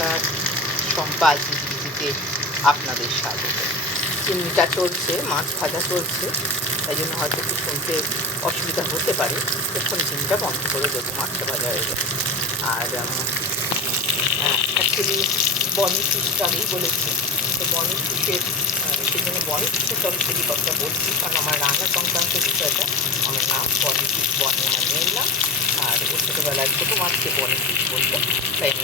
নমস্কার। শম্পা জিজিতে আপনাদের স্বাগত। চিমনিটা চলছে, মাছ ভাজা চলছে, তাই জন্য হয়তো একটু শুনতে অসুবিধা হতে পারে। তখন চিমনিটা বন্ধ করে দেবো মাছটা ভাজা হয়ে যাবে আর অ্যাকচুয়ালি বনি ফিশটা আগেই বলেছি। তো বনি ফিশের সেই জন্য বনি ফিশের তরফ থেকে কথা বলছি। কারণ আমার রান্না সংক্রান্ত বিষয়টা, আমার নাম বনি ফিশ বনি আমার মেয়ের নাম। আর ছোটোবেলায় ছোটো মাছকে বনি ফিশ বলতো তাই আমি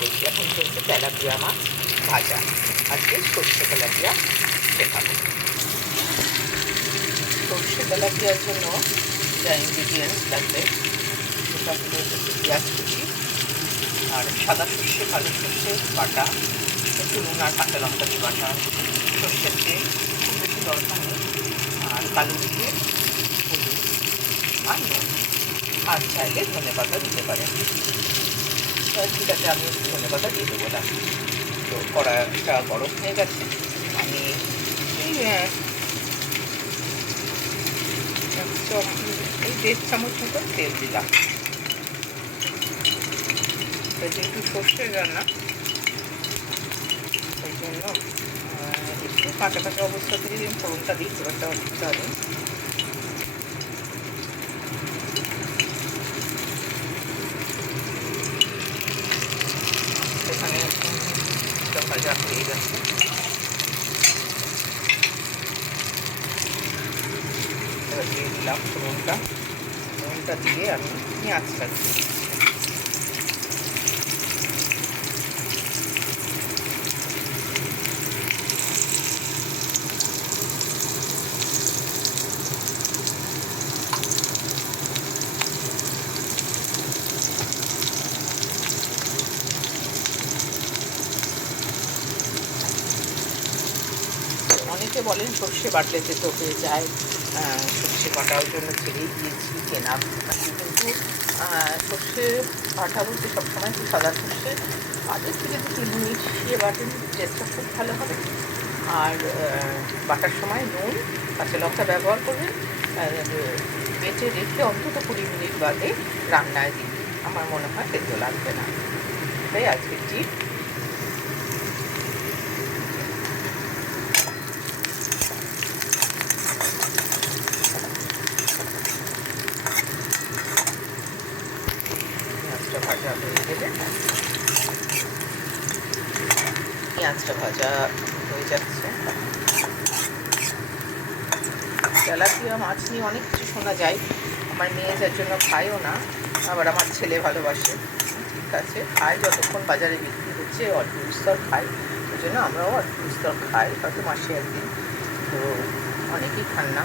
বলছি এখন চলছে তেলাপিয়া মাছ ভাজা আজকে সর্ষে তেলাপিয়া শেখাবো সর্ষে তেলাপিয়ার জন্য যা ইনগ্রিডিয়েন্টস লাগবে, সেটা হলো পেঁয়াজ কুচি আর সাদা সর্ষে, কালো সর্ষে বাটা, একটু নুন আর কাঁচা লঙ্কা দিয়ে বাটা, সর্ষের তেল, খুব বেশি দরকার নেই, আর কালো দিয়ে হলুদ আর নুন। আর চাইলে ধনে পাতা দিতে পারেন। ঠিক আছে, আমি ধনে পাতা দিয়ে দেবো, না। তো কড়াটা গরম হয়ে গেছে। আমি এই দেড় চামচ মতো তেল দিলাম। যেহেতু সর্ষের রান্না সেই জন্য একটু কাঁচা কাঁচা অবস্থা থেকে যদি ফোড়নটা দিই একটা অসুবিধা হবে এখানে ভাজা এবার দিয়ে দিলাম ফোড়নটা। ফোড়নটা দিয়ে আমি পেঁয়াজটা দিই অনেকে বলেন, সর্ষে বাটলে তেতো হয়ে যায়। সর্ষে বাটা ওই জন্য ছেড়েই দিয়েছি, কেনা কিন্তু সর্ষে বাটা বলতে সবসময় একটু সাদা সর্ষে। আগে থেকে যদি তিন মিশিয়ে বাটেন টেস্টটা খুব ভালো হবে। আর বাটার সময় নুন, কাঁচা লঙ্কা ব্যবহার করবেন বেটে রেখে অন্তত কুড়ি মিনিট বাদে রান্নায় দিন। আমার মনে হয় তেতো লাগবে না। তাই আজকের টিপ পেঁয়াজটা ভাজা হয়ে যাচ্ছে। তেলাপিয়া, মাছ নিয়ে অনেক কিছু শোনা যায়। আমার মেয়ে যার জন্য খায়ও না, আবার আমার ছেলে ভালোবাসে। ঠিক আছে, খায় যতক্ষণ বাজারে বিক্রি হচ্ছে, অল্প বিস্তর খাই ওই জন্য আমরাও অল্প বিস্তর খাই, হয়তো মাসে একদিন। তো অনেকেই খান না।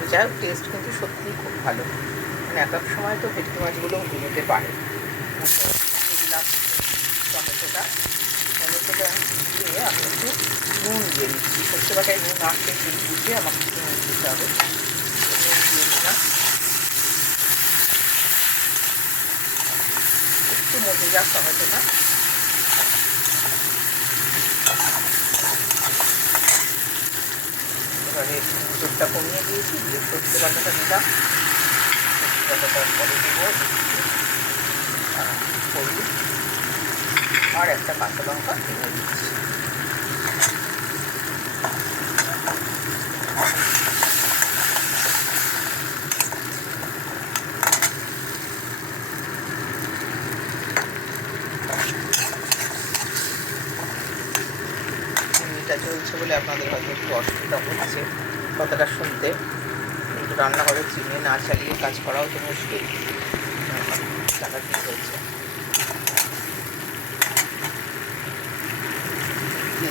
তো যাই হোক টেস্ট কিন্তু সত্যিই খুব ভালো। মানে এক এক সময় তো ভেটকি মাছগুলোও ঘুমোতে পারে। দিলাম টমেটোটা টমেটোটা দিয়ে আমি একটু নুন দিয়ে দিচ্ছি সর্ষে বাটায় নুন আসছে সেই বুঝে আমাকে একটু নুন দিতে হবে নুন দিয়ে দিলাম একটু মজে যাক টমেটোটা এবারে জোরটা কমিয়ে দিয়েছি, দিয়ে সর্ষে বাটাটা দিলাম সর্ষে বাটাটার পরে দেবো হলুদ আর একটা কাঁচা লঙ্কা কিনে দিচ্ছি। চলছে বলে আপনাদের হয়তো একটু অসুবিধা হচ্ছে, কথাটা শুনতে। কিন্তু রান্নাঘরে চিমনি না চালিয়ে কাজ করাও তো মুশকিল। টাকা কি হয়েছে?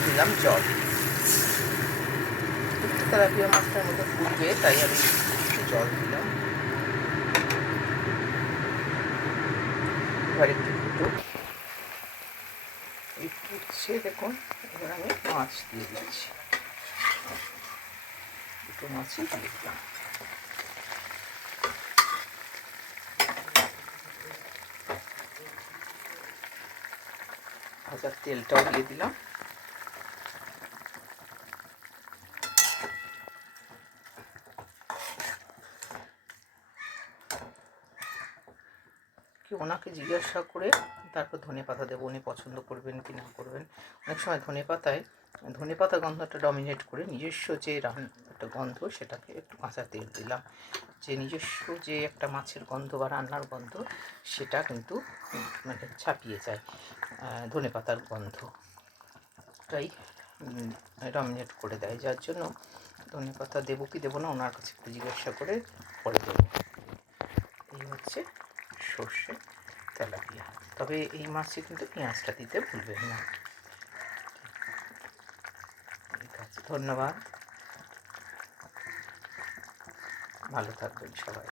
দিলাম জল। তেলাপিয়া মাছটার মধ্যে ফুটবে তাই আমি জল দিলাম। এবার একটু ফুটুক এই ফুটছে দেখুন এবার আমি মাছ দিয়ে দিচ্ছি। দুটো মাছই দিয়ে দিলাম। ভাজার তেলটাও দিয়ে দিলাম। ওনাকে জিজ্ঞাসা করে তারপর ধনে পাতা দেবো, উনি পছন্দ করবেন কি না করবেন। অনেক সময় ধনে পাতায়, ধনে পাতা গন্ধটা ডমিনেট করে নিজস্ব যে রান একটা গন্ধ, সেটাকে একটু কাঁচা তেল দিলাম। যে নিজস্ব যে একটা মাছের গন্ধ বা রান্নার গন্ধ, সেটা কিন্তু মানে ছাপিয়ে যায় ধনে পাতার গন্ধ। তাই ডমিনেট করে দেয়। যার জন্য ধনে পাতা দেবো কি দেবো না, ওনার কাছে একটু জিজ্ঞাসা করে পরে দেবো। এই হচ্ছে সর্ষে, তেলাপিয়া। তবে এই মাছে কিন্তু পেঁয়াজটা দিতে ভুলবেন না। ঠিক আছে, ধন্যবাদ। ভালো থাকবেন সবাই।